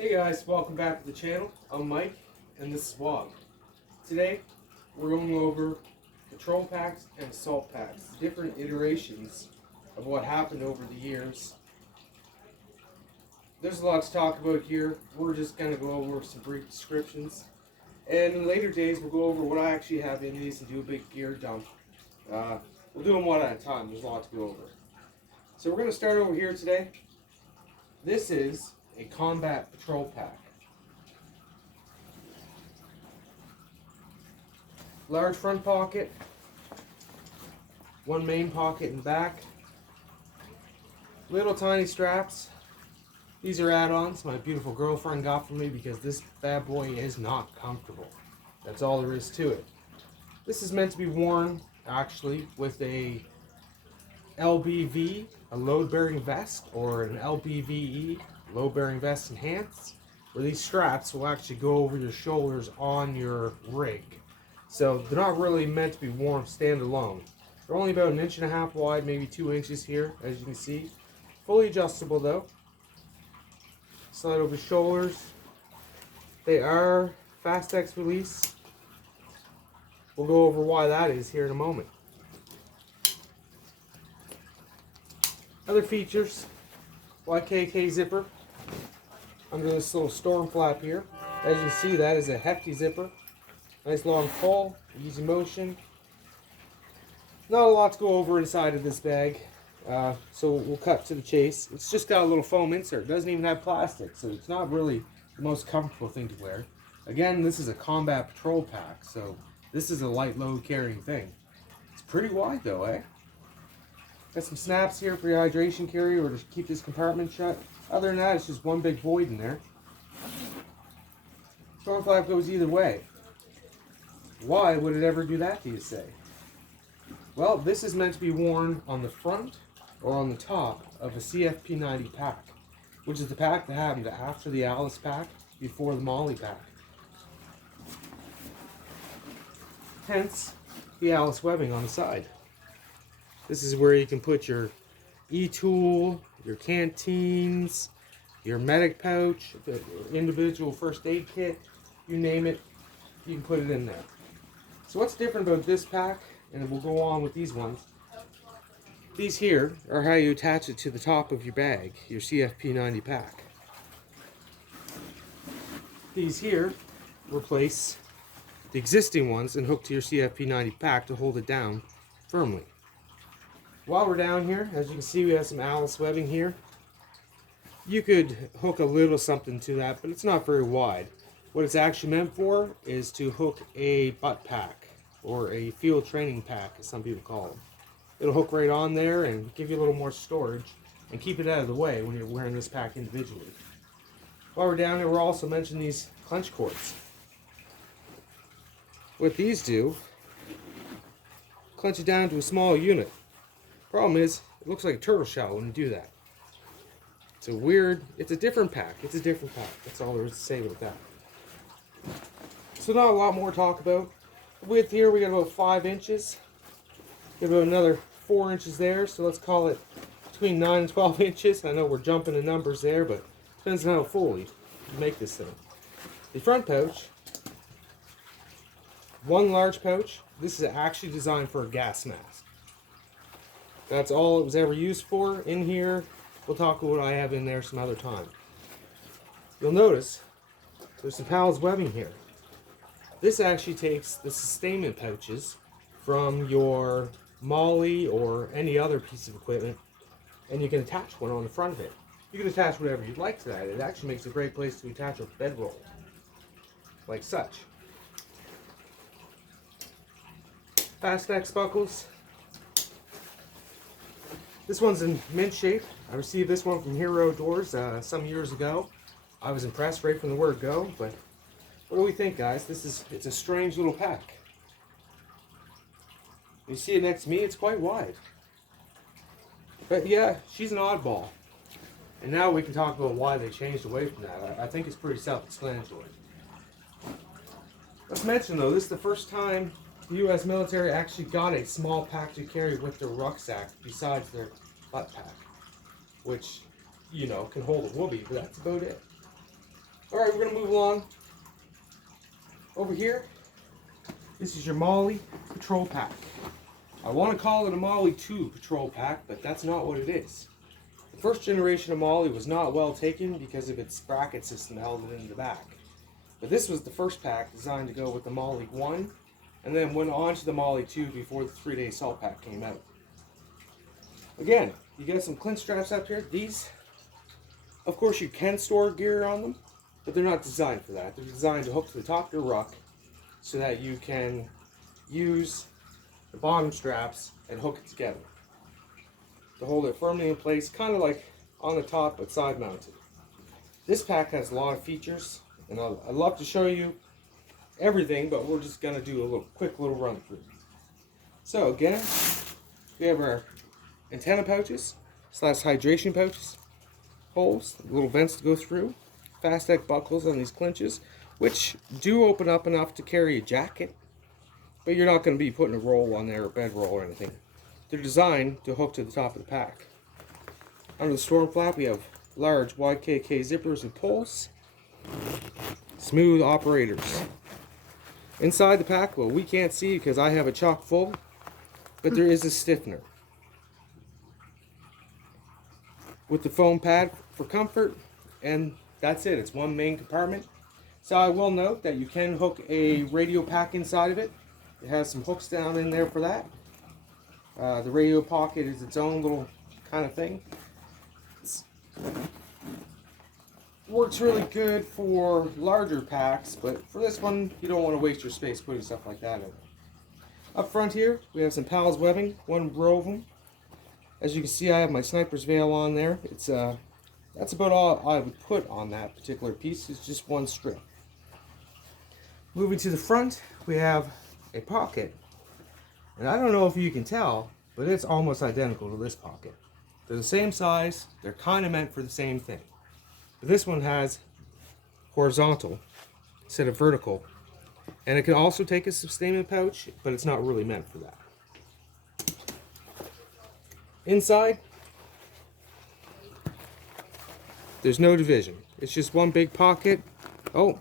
Hey guys, welcome back to the channel. I'm Mike and this is Wog. Today we're going over patrol packs and assault packs, different iterations of what happened over the years. There's a lot to talk about here. We're just going to go over some brief descriptions, and in later days we'll go over what I actually have in these and do a big gear dump. We'll do them one at a time. There's a lot to go over. So we're going to start over here today. This is a combat patrol pack. Large front pocket, one main pocket in back, little tiny straps. These are add-ons my beautiful girlfriend got for me because this bad boy is not comfortable. That's all there is to it. This is meant to be worn actually with a LBV, a load-bearing vest, or an LBVE, load-bearing vest enhanced, where these straps will actually go over your shoulders on your rig. So they're not really meant to be worn standalone. They're only about 1.5 inches wide, maybe 2 inches here, as you can see. Fully adjustable though. Slide over shoulders. They are fast X release. We'll go over why that is here in a moment. Other features: YKK zipper under this little storm flap here. As you see, that is a hefty zipper. Nice long pull, easy motion. Not a lot to go over inside of this bag, so we'll cut to the chase. It's just got a little foam insert. It doesn't even have plastic, so it's not really the most comfortable thing to wear. Again, this is a combat patrol pack, so this is a light load carrying thing. It's pretty wide though, eh? Got some snaps here for your hydration carrier or to keep this compartment shut. Other than that, it's just one big void in there. Storm flap goes either way. Why would it ever do that, do you say? Well, this is meant to be worn on the front or on the top of a CFP90 pack, which is the pack that happened after the Alice pack, before the Molle pack. Hence, the Alice webbing on the side. This is where you can put your e-tool, your canteens, your medic pouch, the individual first aid kit, you name it, you can put it in there. So what's different about this pack, and we'll go on with these ones. These here are how you attach it to the top of your bag, your CFP90 pack. These here replace the existing ones and hook to your CFP90 pack to hold it down firmly. While we're down here, as you can see, we have some Alice webbing here. You could hook a little something to that, but it's not very wide. What it's actually meant for is to hook a butt pack, or a field training pack, as some people call them. It'll hook right on there and give you a little more storage and keep it out of the way when you're wearing this pack individually. While we're down here, we're also mentioning these clench cords. What these do, clench it down to a small unit. Problem is, it looks like a turtle shell when you do that. It's a different pack. It's a different pack. That's all there is to say about that. So not a lot more to talk about. The width here, we got about 5 inches. We got about another 4 inches there, so let's call it between 9 and 12 inches. I know we're jumping the numbers there, but it depends on how full you make this thing. The front pouch, one large pouch. This is actually designed for a gas mask. That's all it was ever used for in here. We'll talk about what I have in there some other time. You'll notice there's some Pals webbing here. This actually takes the sustainment pouches from your Molle or any other piece of equipment, and you can attach one on the front of it. You can attach whatever you'd like to that. It actually makes a great place to attach a bedroll, like such. Fast X buckles. This one's in mint shape. I received this one from Hero Doors some years ago. I was impressed right from the word go, but what do we think, guys? It's a strange little pack. You see it next to me, it's quite wide. But yeah, she's an oddball. And now we can talk about why they changed away from that. I think it's pretty self-explanatory. Let's mention though, this is the first time the U.S. military actually got a small pack to carry with their rucksack besides their butt pack, which, you know, can hold a whoopee, but that's about it. Alright, we're going to move along. Over here, this is your molle patrol pack. I want to call it a molle 2 patrol pack, but that's not what it is. The first generation of molle was not well taken because of its bracket system held it in the back. But this was the first pack designed to go with the molle 1, and then went on to the molle 2 before the 3-day salt pack came out. Again, you got some clinch straps up here. These, of course, you can store gear on them, but they're not designed for that. They're designed to hook to the top of your ruck so that you can use the bottom straps and hook it together to hold it firmly in place, kind of like on the top but side mounted. This pack has a lot of features, and I'd love to show you everything, but we're just going to do a quick little run through. So again, we have our antenna pouches / hydration pouches, holes, little vents to go through, fast deck buckles on these clinches, which do open up enough to carry a jacket, but you're not going to be putting a roll on there or bedroll or anything. They're designed to hook to the top of the pack. Under the storm flap, we have large YKK zippers and pulls, smooth operators. Inside the pack, well, we can't see because I have it chock full, but there is a stiffener with the foam pad for comfort, and that's it. It's one main compartment. So I will note that you can hook a radio pack inside of it. It has some hooks down in there for that. The radio pocket is its own little kind of thing. Works really good for larger packs, but for this one, you don't want to waste your space putting stuff like that in. Up front here, we have some Pals webbing, one row of them. As you can see, I have my sniper's veil on there. It's that's about all I would put on that particular piece. It's just one strip. Moving to the front, we have a pocket. And I don't know if you can tell, but it's almost identical to this pocket. They're the same size. They're kind of meant for the same thing. But this one has horizontal instead of vertical. And it can also take a sustainment pouch, but it's not really meant for that. Inside, there's no division. It's just one big pocket. Oh,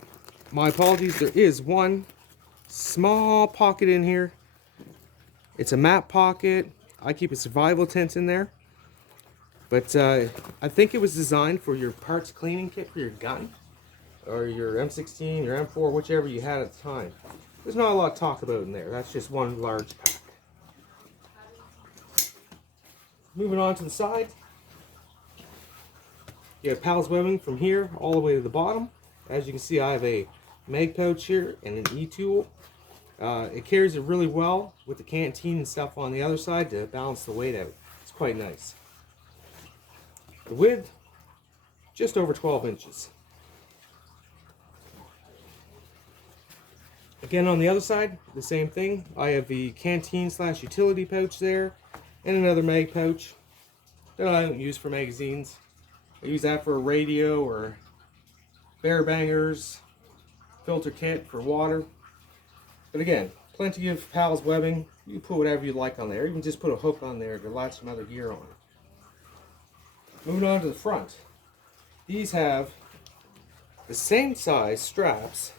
my apologies. There is one small pocket in here. It's a map pocket. I keep a survival tent in there. But I think it was designed for your parts cleaning kit for your gun, or your M16, your M4, whichever you had at the time. There's not a lot to talk about in there. That's just one large pack. Moving on to the side, you have Pals webbing from here all the way to the bottom. As you can see, I have a mag pouch here and an E-tool. It carries it really well with the canteen and stuff on the other side to balance the weight out. It's quite nice. The width, just over 12 inches. Again, on the other side, the same thing. I have the canteen / utility pouch there, and another mag pouch that I don't use for magazines. I use that for a radio or bear bangers, filter kit for water. But again, plenty of Pals webbing. You can put whatever you like on there. You can just put a hook on there to latch some other gear on. Moving on to the front. These have the same size straps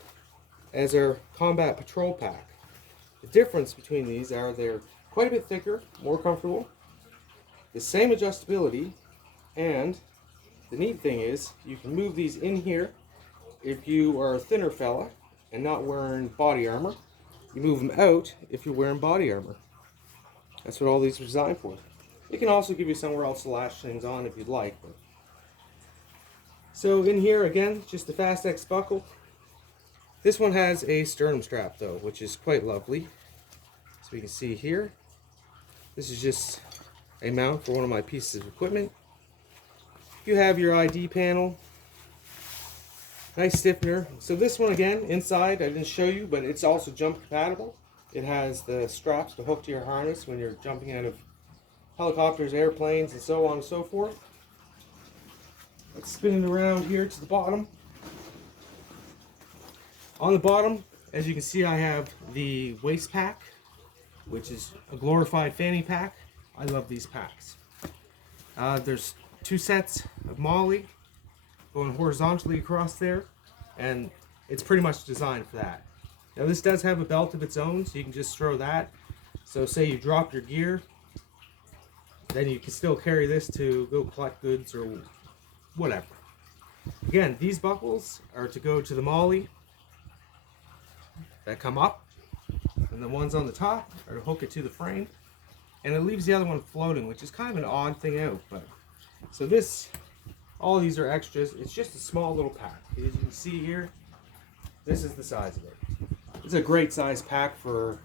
as our combat patrol pack. The difference between these are they're quite a bit thicker, more comfortable, the same adjustability, and the neat thing is you can move these in here if you are a thinner fella and not wearing body armor. You move them out if you're wearing body armor. That's what all these are designed for. It can also give you somewhere else to latch things on if you'd like. But. So in here again, just the Fast X buckle. This one has a sternum strap though, which is quite lovely. So you can see here, this is just a mount for one of my pieces of equipment. You have your ID panel, nice stiffener. So this one again, inside, I didn't show you, but it's also jump compatible. It has the straps to hook to your harness when you're jumping out of helicopters, airplanes, and so on and so forth. Let's spin it around here to the bottom. On the bottom, as you can see, I have the waist pack, which is a glorified fanny pack. I love these packs. There's two sets of molle going horizontally across there. and it's pretty much designed for that. Now this does have a belt of its own, so you can just throw that. So say you drop your gear, then you can still carry this to go collect goods or whatever. Again, these buckles are to go to the molle that come up, and the ones on the top are to hook it to the frame, and it leaves the other one floating, which is kind of an odd thing out. But so this, all these are extras. It's just a small little pack. As you can see here, this is the size of it. It's a great size pack for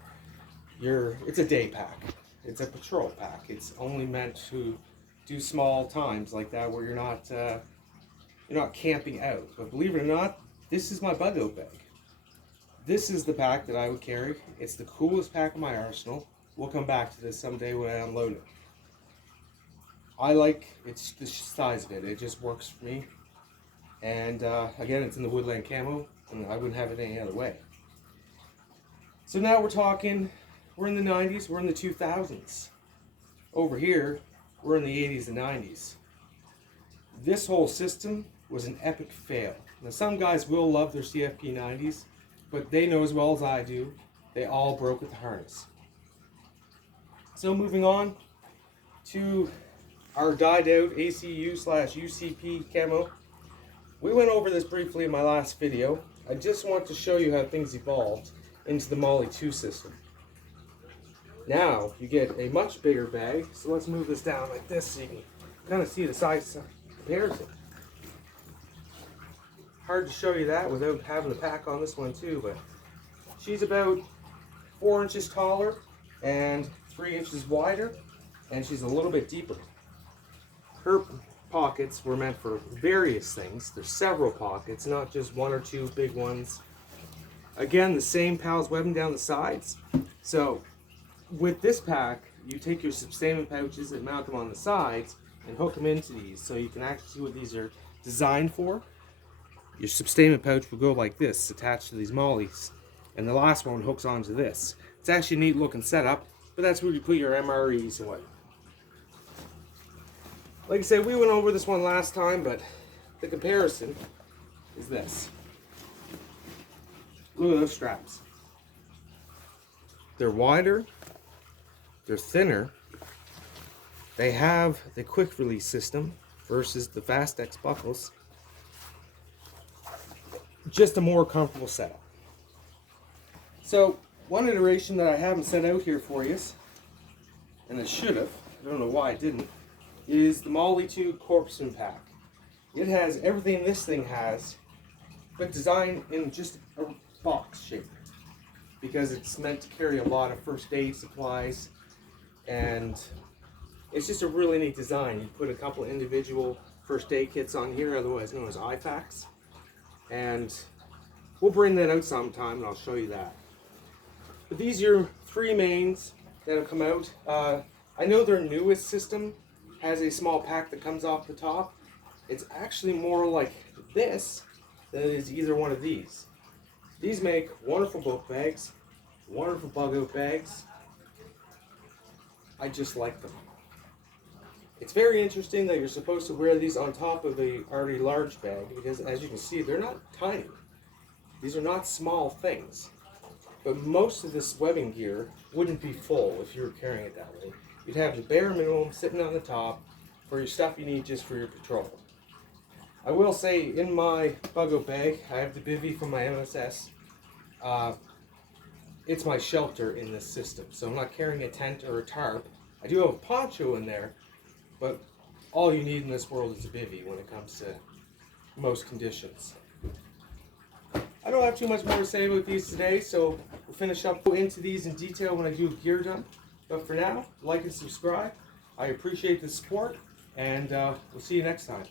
it's a day pack. It's a patrol pack. It's only meant to do small times like that where you're not camping out. But believe it or not, this is my bug out bag. This is the pack that I would carry. It's the coolest pack in my arsenal. We'll come back to this someday when I unload it. I like it's the size of it. It just works for me. And again, it's in the woodland camo, and I wouldn't have it any other way. So now we're talking, we're in the 90s, we're in the 2000s. Over here, we're in the 80s and 90s. This whole system was an epic fail. Now some guys will love their CFP 90s, but they know as well as I do, they all broke at the harness. So moving on to our dyed out ACU/UCP camo. We went over this briefly in my last video. I just want to show you how things evolved into the molle 2 system. Now you get a much bigger bag, so let's move this down like this so you can kind of see the size comparison. Hard to show you that without having the pack on this one too, but she's about 4 inches taller and 3 inches wider, and she's a little bit deeper. Her pockets were meant for various things. There's several pockets, not just one or two big ones. Again, the same Pals webbing down the sides. So with this pack, you take your sustainment pouches and mount them on the sides and hook them into these, so you can actually see what these are designed for. Your sustainment pouch will go like this, attached to these mollies, and the last one hooks onto this. It's actually a neat looking setup, but that's where you put your MREs and what. Like I said, we went over this one last time, but the comparison is this. Look at those straps. They're wider, they're thinner, they have the quick release system versus the Fast X buckles. Just a more comfortable setup. So one iteration that I haven't set out here for you, and I should have, I don't know why I didn't, is the molle 2 Corpsman pack. It has everything this thing has, but designed in just a box shape, because it's meant to carry a lot of first aid supplies, and it's just a really neat design. You put a couple individual first aid kits on here, otherwise known as IFAKs, and we'll bring that out sometime and I'll show you that. But these are your 3 mains that have come out. I know their newest system has a small pack that comes off the top. It's actually more like this than it is either one of these. These make wonderful book bags, wonderful bug out bags. I just like them. It's very interesting that you're supposed to wear these on top of a already large bag, because as you can see, they're not tiny. These are not small things. But most of this webbing gear wouldn't be full if you were carrying it that way. You'd have the bare minimum sitting on the top for your stuff you need just for your patrol. I will say, in my bug out bag, I have the bivvy from my MSS. It's my shelter in this system, so I'm not carrying a tent or a tarp. I do have a poncho in there, but all you need in this world is a bivvy when it comes to most conditions. I don't have too much more to say about these today, so we'll finish up into these in detail when I do a gear dump. But for now, like and subscribe. I appreciate the support, and we'll see you next time.